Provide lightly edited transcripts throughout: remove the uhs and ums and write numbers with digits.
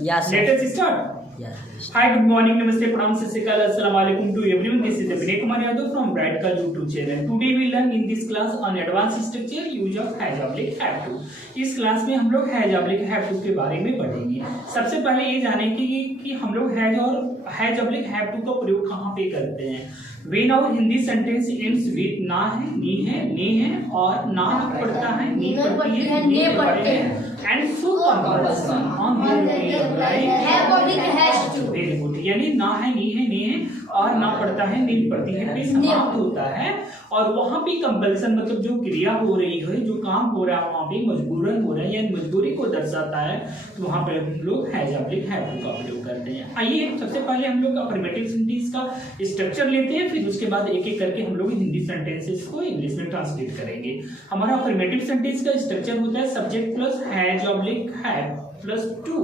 Yes, sir. Let us start. Yes. Hi, good morning, namaste, pranam, sat sri akal, assalamu alaikum to everyone. This is Vinay Kumar Yadav from Bright Girl YouTube channel. Today we learn in this class on advanced structure use of has oblique have to. इस class में हम लोग has oblique have to के बारे में पढ़ेंगे। सबसे पहले ये जाने कि हम लोग हैज और हैज ऑब्लिक हैव टू का प्रयोग कहाँ पे करते हैं। वेन और हिंदी सेंटेंस एंड्स विद ना है, नी है, ने है और ना पड़ता है, नी पड़ती है, ने पड़ते हैं and so compulsion on have oblique has to. Very good. यानी ना है, नी है, ने है और ना पड़ता है, नी पड़ती है पे समाप्त होता है और वहां पे कंपल्सन मतलब जो क्रिया हो रही है, जो काम हो रहा है वहां पे मजबूरन हो रहा है या मजबूरी को दर्शाता है, तो वहां पे हम लोग हैज ऑब्लिक हैव टू का प्रयोग करते हैं। आइए सबसे पहले हम लोग अफर्मेटिव सेंटेंस का स्ट्रक्चर लेते हैं, फिर उसके बाद एक एक करके हम लोग हिंदी सेंटेंसेस को इंग्लिश में ट्रांसलेट करेंगे। हमारा अफर्मेटिव सेंटेंस का स्ट्रक्चर होता है subject plus has oblique have plus two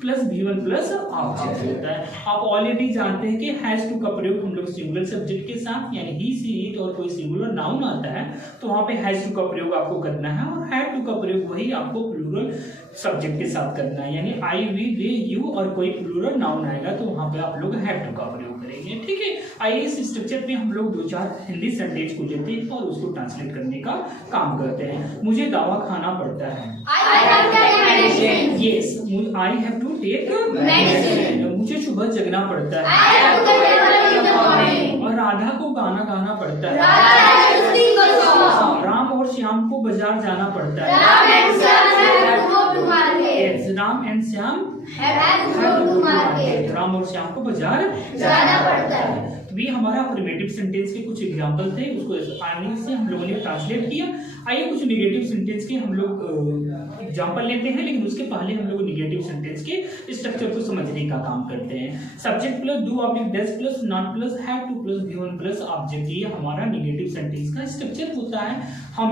plus V1 plus object होता है। आप ऑलरेडी जानते हैं कि हैज टू का प्रयोग हम लोग सिंगुलर सब्जेक्ट के साथ यानी ही सी इट और कोई सिंगुलर नाउन आता है तो वहां पे हैज टू का प्रयोग आपको करना है और हैव टू का प्रयोग वही आपको प्लूरल सब्जेक्ट के साथ करना है यानी आई वी दे यू और कोई प्लूरल नाउन आएगा तो वहां पे आप लोग हैव टू का प्रयोग करेंगे। ठीक है, आइए इस स्ट्रक्चर में हम लोग दो चार हिंदी सेंटेंस को लेते हैं और उसको ट्रांसलेट करने का काम करते हैं। मुझे दवा खाना पड़ता है। Yes, I have to take medicine. मुझे सुबह जगना पड़ता है और राधा को गाना गाना पड़ता है। राम और श्याम को बाजार जाना पड़ता है। राम एंड श्याम राम और श्याम को बाजार जाना पड़ता है। भी हमारा अफर्मेटिव सेंटेंस के कुछ एग्जांपल थे, उसको आसानी से हम लोगों ने ट्रांसलेट किया। आइए कुछ नेगेटिव सेंटेंस के हम लोग एग्जांपल लेते हैं, लेकिन उसके पहले हम लोग नेगेटिव सेंटेंस के स्ट्रक्चर को समझने का काम करते हैं। Subject plus do oblique does plus not plus have two plus V1 plus object, ये हमारा नेगेटिव सेंटेंस का स्ट्रक्चर होता है। हम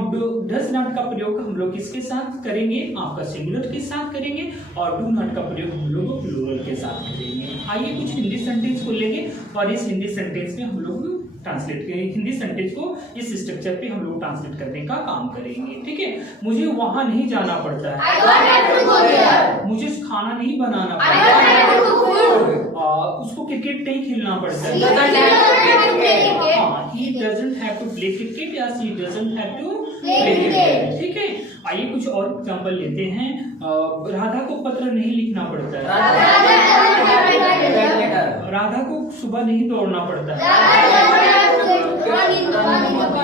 डज नॉट का प्रयोग हम लोग किसके साथ करेंगे, आपका सिंगुलर के साथ करेंगे और डू नॉट का प्रयोग हम लोग प्लूरल के साथ करेंगे। आइए कुछ हिंदी सेंटेंस को लेंगे और इस हिंदी सेंटेंस में हम लोग ट्रांसलेट करेंगे। हिंदी सेंटेंस को इस स्ट्रक्चर पे हम लोग ट्रांसलेट करने का काम करेंगे। ठीक है, मुझे वहां नहीं जाना पड़ता है। मुझे खाना नहीं बनाना पड़ता है। उसको क्रिकेट नहीं खेलना पड़ता है। He doesn't have to play cricket या she doesn't have to play cricket। ठीक है, आइए कुछ और एग्जांपल लेते हैं। राधा को पत्र नहीं लिखना पड़ता है। राधा को सुबह नहीं दौड़ना पड़ता है।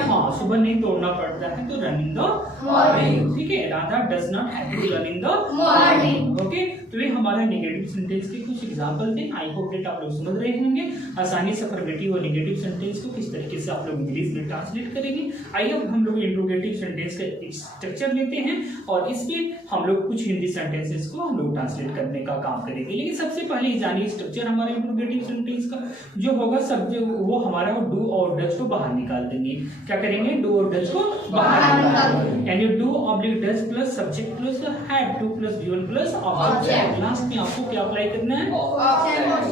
हाँ, सुबह नहीं दौड़ना पड़ता है तो रन इन द मॉर्निंग। ठीक है, Radha does not have to run in the morning. Okay, तो ये हमारा नेगेटिव सेंटेंस के कुछ एग्जांपल थे। आई होप दैट आप लोग समझ रहे होंगे आसानी से अफर्मेटिव और नेगेटिव सेंटेंस को किस तरीके से आप लोग इंग्लिश में ट्रांसलेट करेंगे। आइए अब हम लोग इंट्रोगेटिव सेंटेंस का स्ट्रक्चर लेते हैं और इसमें हम लोग कुछ हिंदी सेंटेंसेस को हम लोग ट्रांसलेट करने का काम करेंगे। लेकिन सबसे पहले जानिए स्ट्रक्चर हमारे इंट्रोगेटिव सेंटेंस का जो होगा सब्जेक्ट वो हमारा डू और डज को बाहर निकाल देंगे। क्या करेंगे, डू और डज को बाहर निकाल देंगे यानी do oblique does plus subject plus have two plus V1 plus object. Last में आपको क्या अप्लाई करना है,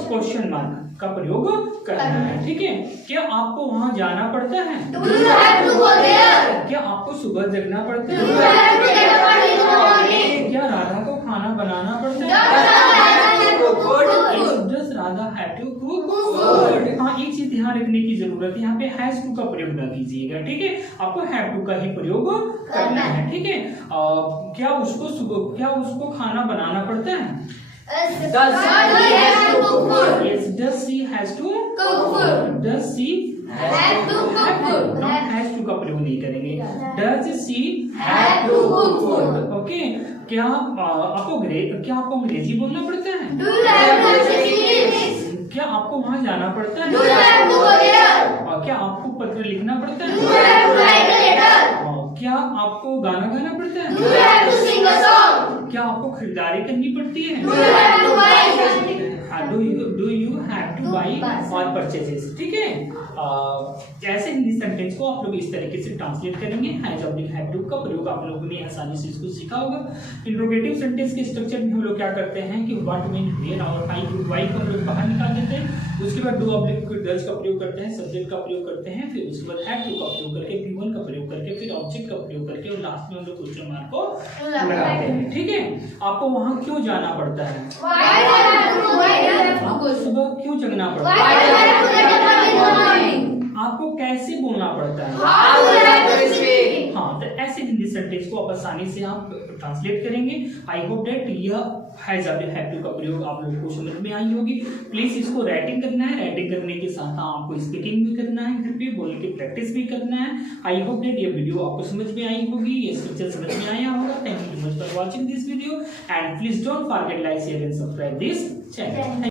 क्वेश्चन मार्क का प्रयोग करना है। ठीक है, क्या आपको वहां जाना पड़ता है? क्या आपको सुबह जगना पड़ता है? क्या राधा को खाना बनाना पड़ता है? Radha have to cook. हाँ, एक चीज ध्यान रखने की जरूरत है, यहाँ पे हैज टू का प्रयोग ना कीजिएगा। ठीक है, आपको हैव टू का ही प्रयोग करना है। ठीक है, क्या उसको खाना बनाना पड़ता है? Does she have to cook food? Yes, does she has to cook food? Does she have to cook food? Not has to का प्रयोग नहीं करेंगे। Does she have to cook food? Okay, क्या आपको अंग्रेजी बोलना पड़ता है? Do you have to speak English? क्या आपको वहाँ जाना पड़ता है? Do you have to go there? क्या आपको पत्र लिखना पड़ता है? Do you have to write a letter? क्या आपको गाना गाना पड़ता है? Do you have to sing a song? क्या आपको खरीदारी करनी पड़ती है? Do you have to buy something? Do you have to buy or purchases? ठीक है, ऐसे हिंदी सेंटेंस को आप लोग इस तरीके से ट्रांसलेट करेंगे। हैज ऑब्लिक हैव टू का प्रयोग आप लोगों ने आसानी से इसको सीखा होगा। इंट्रोगेटिव सेंटेंस के स्ट्रक्चर में हम लोग क्या करते हैं कि व्हाट मीन वेयर और आई टू वाई को हम लोग बाहर निकाल देते हैं। उसके बाद डू ऑब्लिक डज का प्रयोग करते हैं, सब्जेक्ट का प्रयोग करते हैं, फिर उसके बाद हैव टू का प्रयोग करके, V1 का प्रयोग करके, फिर ऑब्जेक्ट का प्रयोग करके और लास्ट में हम लोग क्वेश्चन मार्क को लगाते हैं। ठीक है, आपको वहां क्यों जाना पड़ता है? क्यों जगना पड़ता है? आपको कैसे बोलना पड़ता है? हाँ, तो ऐसे हिंदी सेंटेंस को आप आसानी से आप ट्रांसलेट करेंगे। आई होप दैट यह हैज टू का प्रयोग आप लोगों को समझ में आई होगी। प्लीज इसको राइटिंग करना है, राइटिंग करने के साथ आपको स्पीकिंग भी करना है, घर पे बोल के प्रैक्टिस भी करना है। आई होप दैट ये वीडियो आपको समझ में आई होगी, ये स्ट्रक्चर समझ में आया होगा। Thank you so much for watching this video and please don't forget like share and subscribe this channel.